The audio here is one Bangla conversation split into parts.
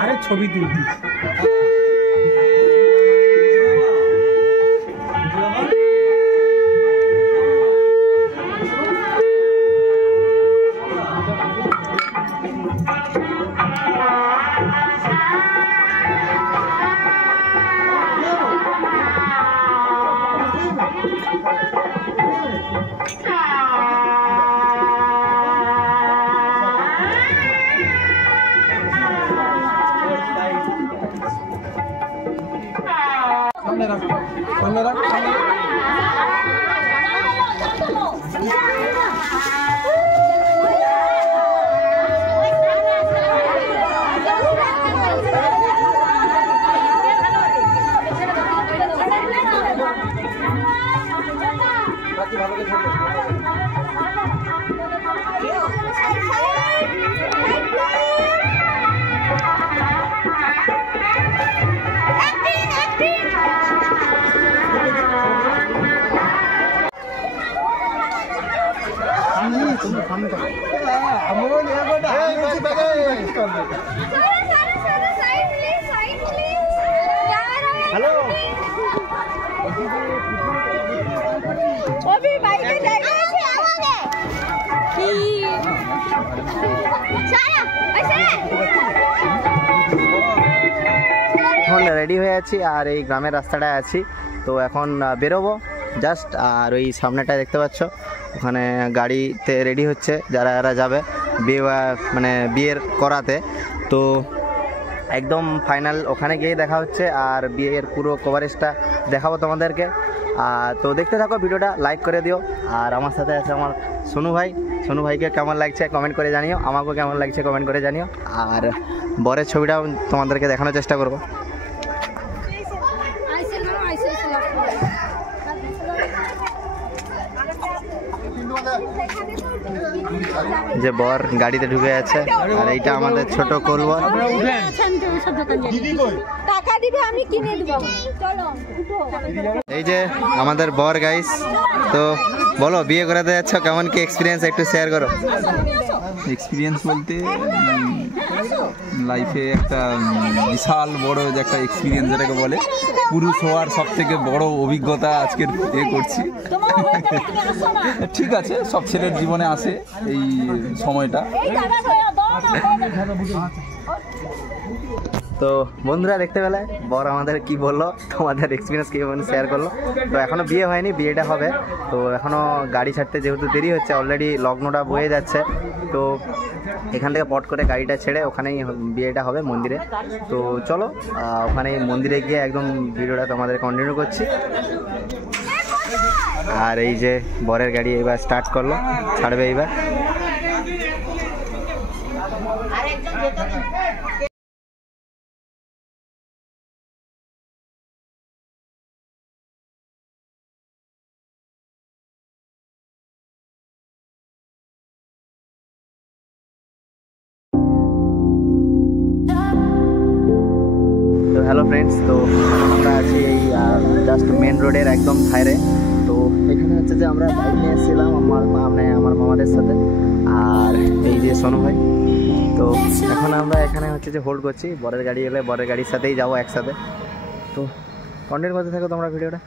আরে ছবি তুলবি हेलो अभी बाइक पे जाएगा आवागे की सारा ऐसे এখন রেডি হয়ে আছি আর এই গ্রামের রাস্তাটায় আছি তো এখন বেরোবো জাস্ট আর ওই সামনেটা দেখতে পাচ্ছ ওখানে গাড়িতে রেডি হচ্ছে যারা যারা যাবে বিয়ে মানে বিয়ের করাতে তো একদম ফাইনাল ওখানে গিয়ে দেখা হচ্ছে আর বিয়ের পুরো কভারেজটা দেখাবো তোমাদেরকে তো দেখতে থাকো ভিডিওটা লাইক করে দিও আর আমার সাথে আছে আমার সোনু ভাইকে কেমন লাগছে কমেন্ট করে জানিও আমাকেও কেমন লাগছে কমেন্ট করে জানিও আর বরের ছবিটাও তোমাদেরকে দেখানোর চেষ্টা করবো যে বর গাড়িতে ঢুকে আছে আর এইটা আমাদের ছোট কলবর টাকা দিবে আমি কিনে দেব চলো এই যে আমাদের বর গাইস তো বলো বিয়ে করাতে যাচ্ছ কেমন কি এক্সপিরিয়েন্স একটু শেয়ার করো এক্সপিরিয়েন্স বলতে লাইফে একটা বিশাল বড় যে একটা এক্সপিরিয়েন্স যেটাকে বলে পুরুষ হওয়ার সব থেকে বড় অভিজ্ঞতা আজকের করছি ঠিক আছে সব ছেলের জীবনে আসে এই সময়টা তো বন্ধুরা দেখতে পেলে বর আমাদের কি বললো তোমাদের এক্সপিরিয়েন্স কি শেয়ার করলো তো এখনও বিয়ে হয়নি বিয়েটা হবে তো এখনও গাড়ি ছাড়তে যেহেতু দেরি হচ্ছে অলরেডি লগ্নটা বয়ে যাচ্ছে তো এখান থেকে পট করে গাড়িটা ছেড়ে ওখানেই বিয়েটা হবে মন্দিরে তো চলো ওখানে মন্দিরে গিয়ে একদম ভিডিওটা তোমাদের কন্টিনিউ করছি আর এই যে বরের গাড়ি এবার স্টার্ট করলো ছাড়বে এইবার হ্যালো ফ্রেন্ডস তো আমরা আছি এই জাস্ট মেন রোডের একদম ধারে তো এখানে হচ্ছে যে আমরা বাইক নিয়ে এসেছিলাম আমার মামাদের সাথে আর এই যে সোনু ভাই তো এখন আমরা এখানে হচ্ছে যে হোল্ড করছি বরের গাড়ি এলে বরের গাড়ির সাথেই যাবো একসাথে তো কন্টিনিউ করতে থাকো তোমরা ভিডিওটা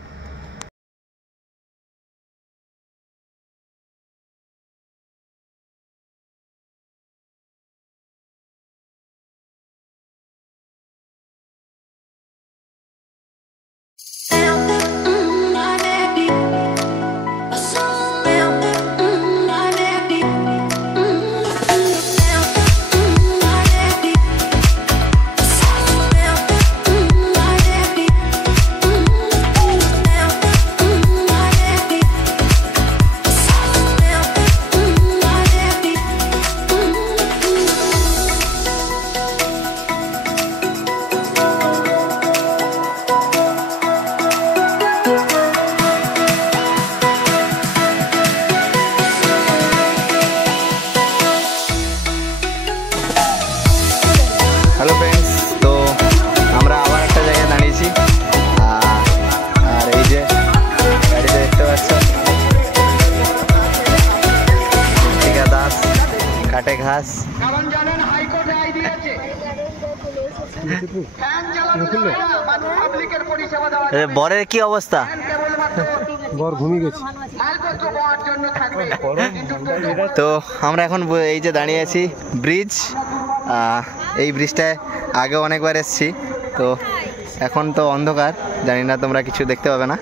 ঘাটে ঘাস। বরের কি অবস্থা? বর ঘুমিয়ে গেছে। তো আমরা এখন এই যে দাঁড়িয়ে আছি ব্রিজ, এই ব্রিজটায় আগে অনেকবার এসেছি, তো এখন তো অন্ধকার, জানি না তোমরা কিছু দেখতে পাবে না।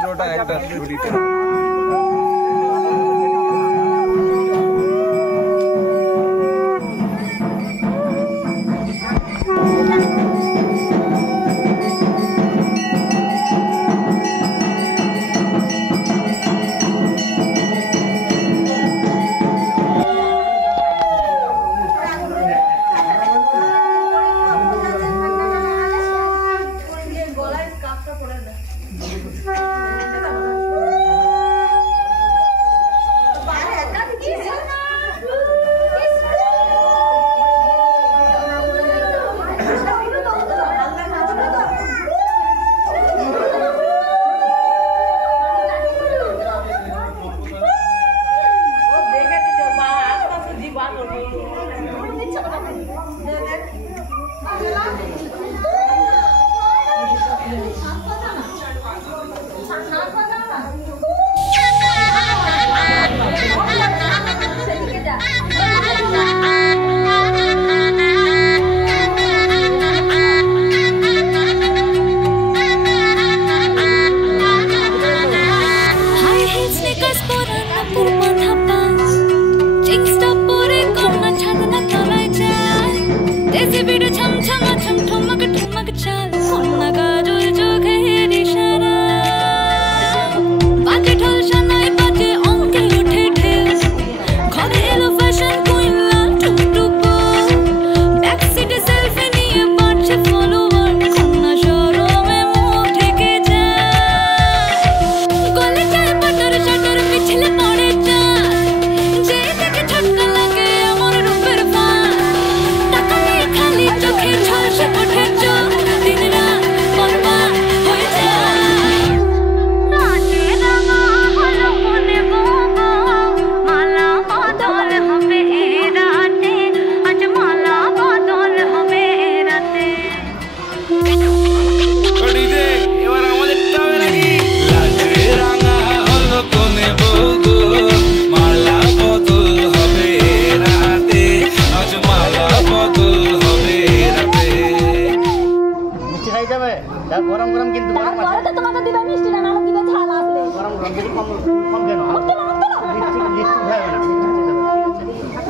পুরোটা একটা ছুরিতে।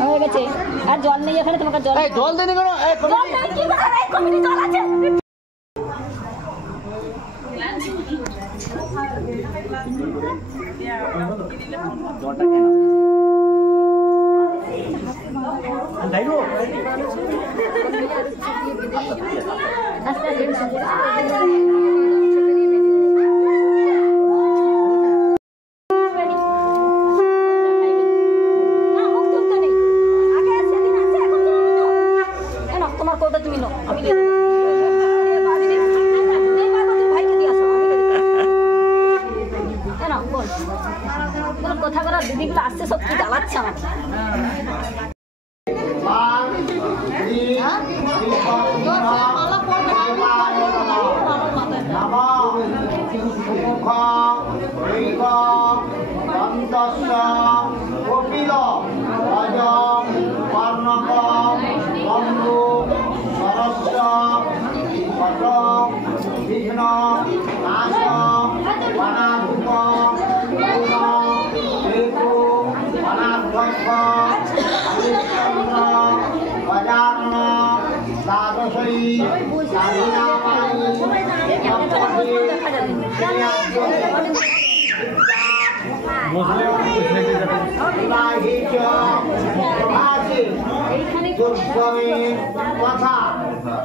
হয়ে গেছে আর জল নেই এখানে তোমাকে জল জল দেনি কেন জল নেই কি করে এই কমিটি জল আছে জলটা কেন যাইবো তোমার কোটা তুমি নো আমি কথা বলা দিদিগুলো আসছে সব কি জ্বালাচ্ছে আমার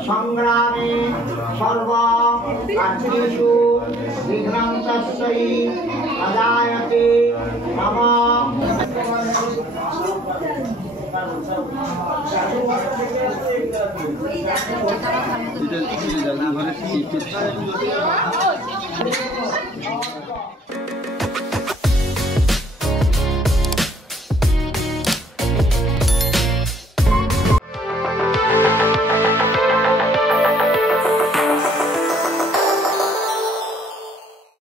সংগ্রামে সর্ব কার্যেষু বিঘ্নং তস্যৈ আদায়তে নমঃ। ঘরে